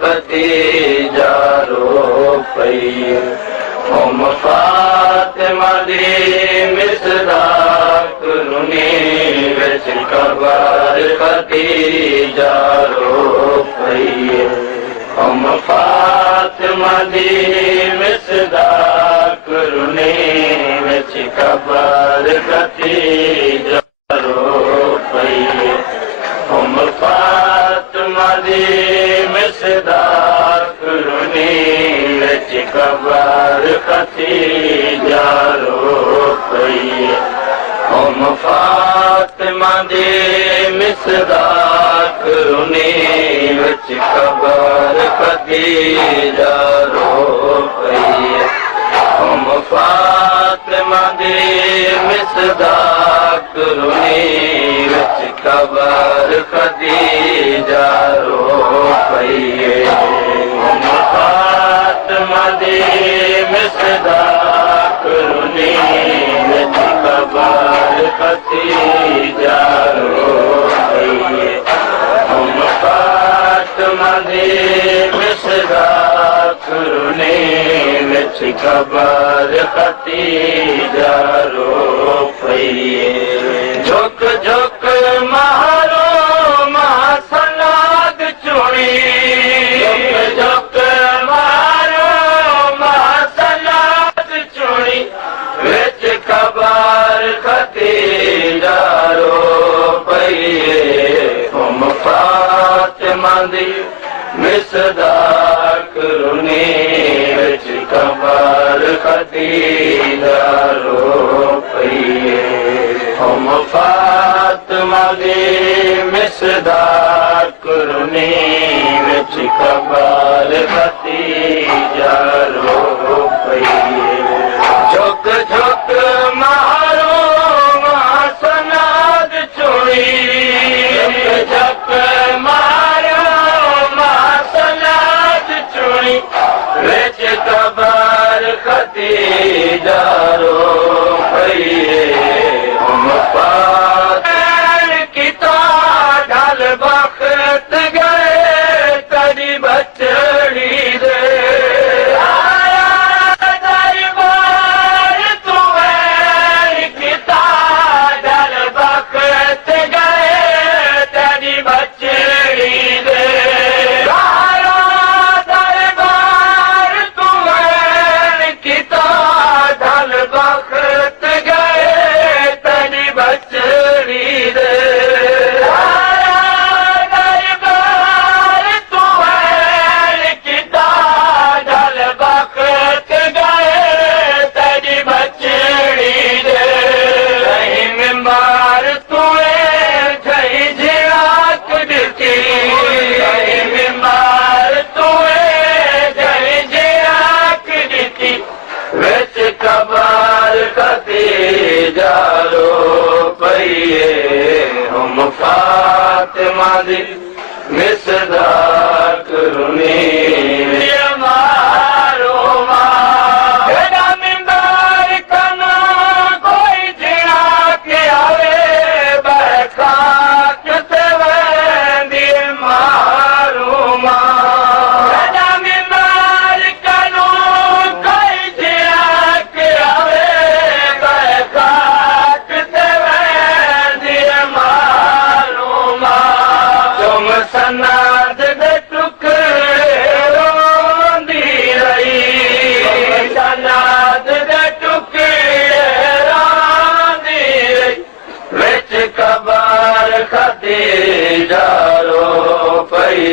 खदीजा रो पई फातिमा दी मिसदाक रुनी विच कबर खदीजा रो पई फातिमा दी मिसदाक रुनी विच कबर खदीजा रो पई फातिमा दी मिसदाक रुनी विच कबर खदीजा रो पई फातिमा दी मिसदाक रुनी विच कबर खदीजा रो पई फातिमा दी मिसदाक रुनी विच कबर खदीजा रो पई फातिमा दी मिसदाक रुनी विच कबर खदीजा रो पई फातिमा दी मिसदाक रुनी विच कबर खदीजा रो पई झुक झुक मारो मां सनाद चुणी झुक मारो मां सनाद चुणी विच कबर खदीजा रो पई फातिमा दी मिसदाक रुनी विच कबर खदीजा रो पई फातिमा दी मिसदाक रुनी विच कबर खदीजा रो पई झुक झुक मारो मां सनाद चुणी झुक मारो मां सनाद चुणी विच कबर खदीजा रो पई किता ढल बख्त गए तड़ी बचड़ी दे आया दरबार तुम्हें किता ढल बख्त गए तड़ी बचड़ी दे आया दरबार तुम्हें किता ढल बख्त गए तड़ी बचड़ी दे फातिमा दी मिसदाक रुनी मारो मां मिंबर कनो कोई जिना के आवे बैठा किते वेंदी मारो मां मिंबर कनो कोई जिना के आवे बैठा किते वेंदी सनाद दे टुकड़े रोंदी रही सनाद दे टुकड़े रोंदी रही विच कबर खदीजा रो पई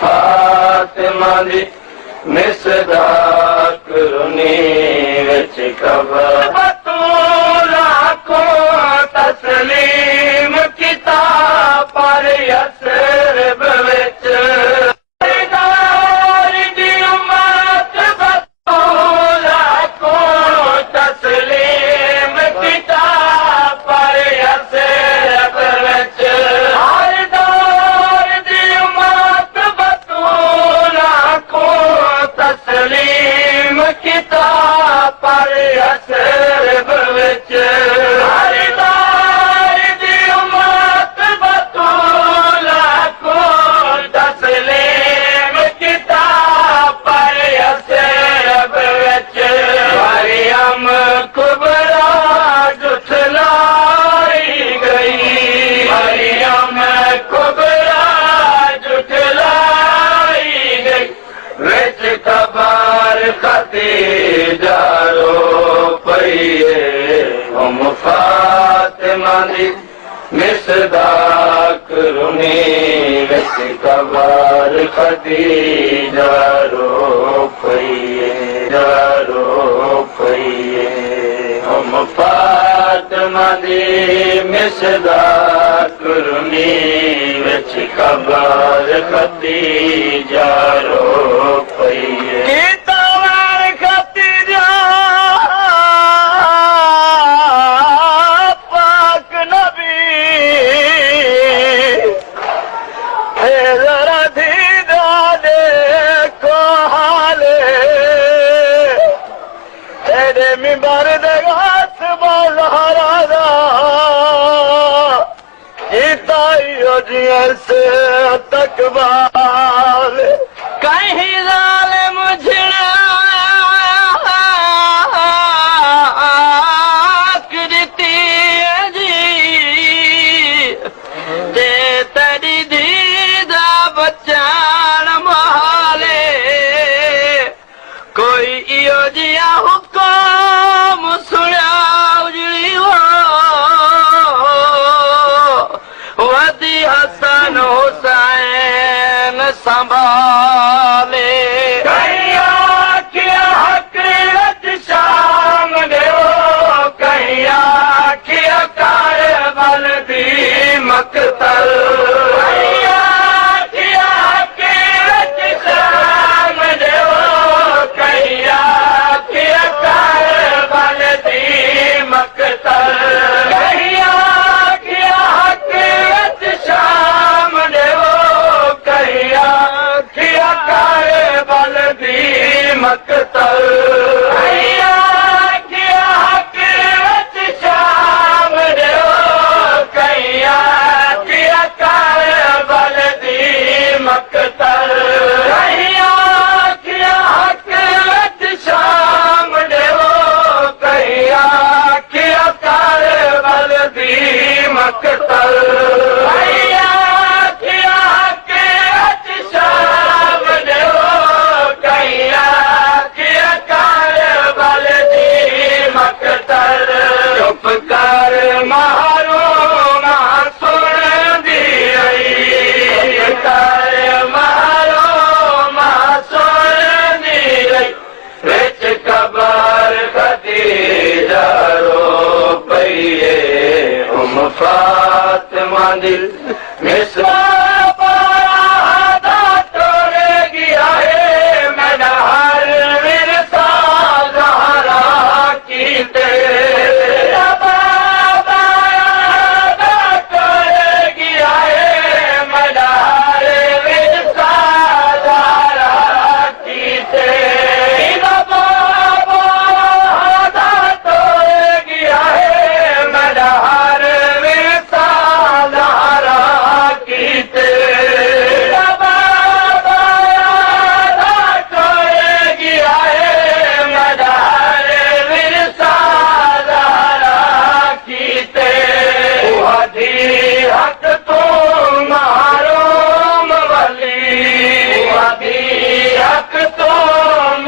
फातिमा दी मिसदाक रुनी विच कबर बतूला को तस्लीम किताब पर असर विच दी उम्मत बतूला को तस्लीम किताब पर असर विच हर दौर दी उम्मत बतूला को तस्लीम किताब पर असर विच हर दौर दी उम्मत बतूला को कबर खदीजा रो पईए हम फातिमा दी मिसदा कुरनी विच कबर खदीजा रो पईए तकबाल कहीं ज़ालिम झिड़ा कृति जी ते तड़ी दीदा बचान माले कोई इहो जिया हुकुम सुणिया उजड़ी वदी हसन हुसैन संभाले कहीं आखिया हक़ीक़त शाम देव कहीं आखिया कारबल दी मक़तल कहीं आखिया हक़ीक़त शाम देव कहीं आखिया कारबल दी मक़तल कहीं आखिया हक़ीक़त शाम देव कहीं आखिया कारबल दी मक़तल कहीं आखिया हक़ीक़त शाम देव कहीं आखिया कारबल दी मक़तल कहीं आखिया हक़ीक़त शाम देव कहीं आखिया कारबल दी मक़तल कहीं आखिया हक़ीक़त शाम देव कहीं आखिया कारबल दी मक़तल चुप कर महरूम सुणंदी आई चुप कर महरूम सुणंदी आई विच कबर खदीजा रो पईए हम फातिमा दी मिसदा तोड़े गया है मैंने हर विरसा ज़हरा कीते तोड़े गया है मैंने हर विरसा ज़हरा कीते तोड़े गया है मैंने हर विरसा ज़हरा कीते तोड़े गया है मैंने हर विरसा ज़हरा कीते वदी हक तो महरूम वली वदी हक तो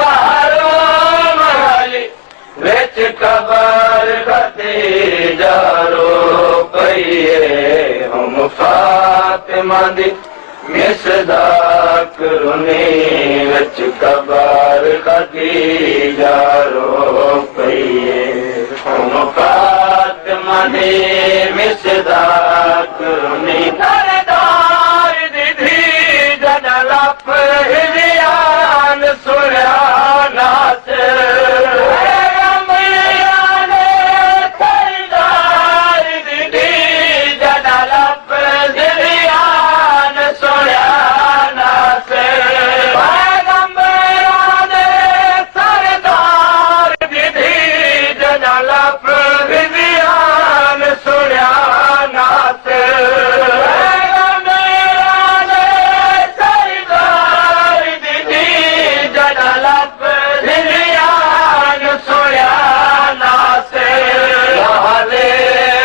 महरूम वली विच कबर खदीजा रो पईए हम फातिमा दी मिसदा कुरनी विच कबर खदीजा रो पईए हम फातिमा दी मिसदा कुरनी सरदार दी धी जन लप हिलियान सुणिया नास सरदार दी धी जन लप हिलियान सुणिया नास सरदार दी धी जन लप हिलियान सुणिया नास सरदार दी धी जन लप हिलियान सुणिया नास लाले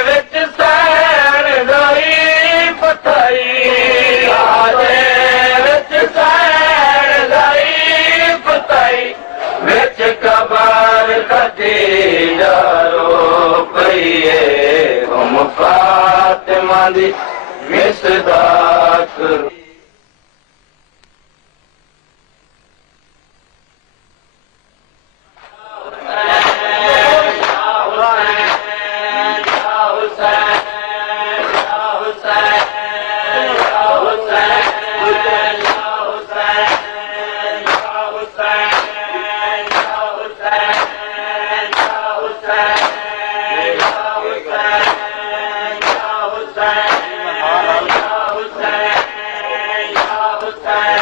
विच सैन गई पथई लाले विच सैन गई पथई विच कबर खदीजा रो पईए हम फातिमा दी मिसदा ਹੁਸੈਨ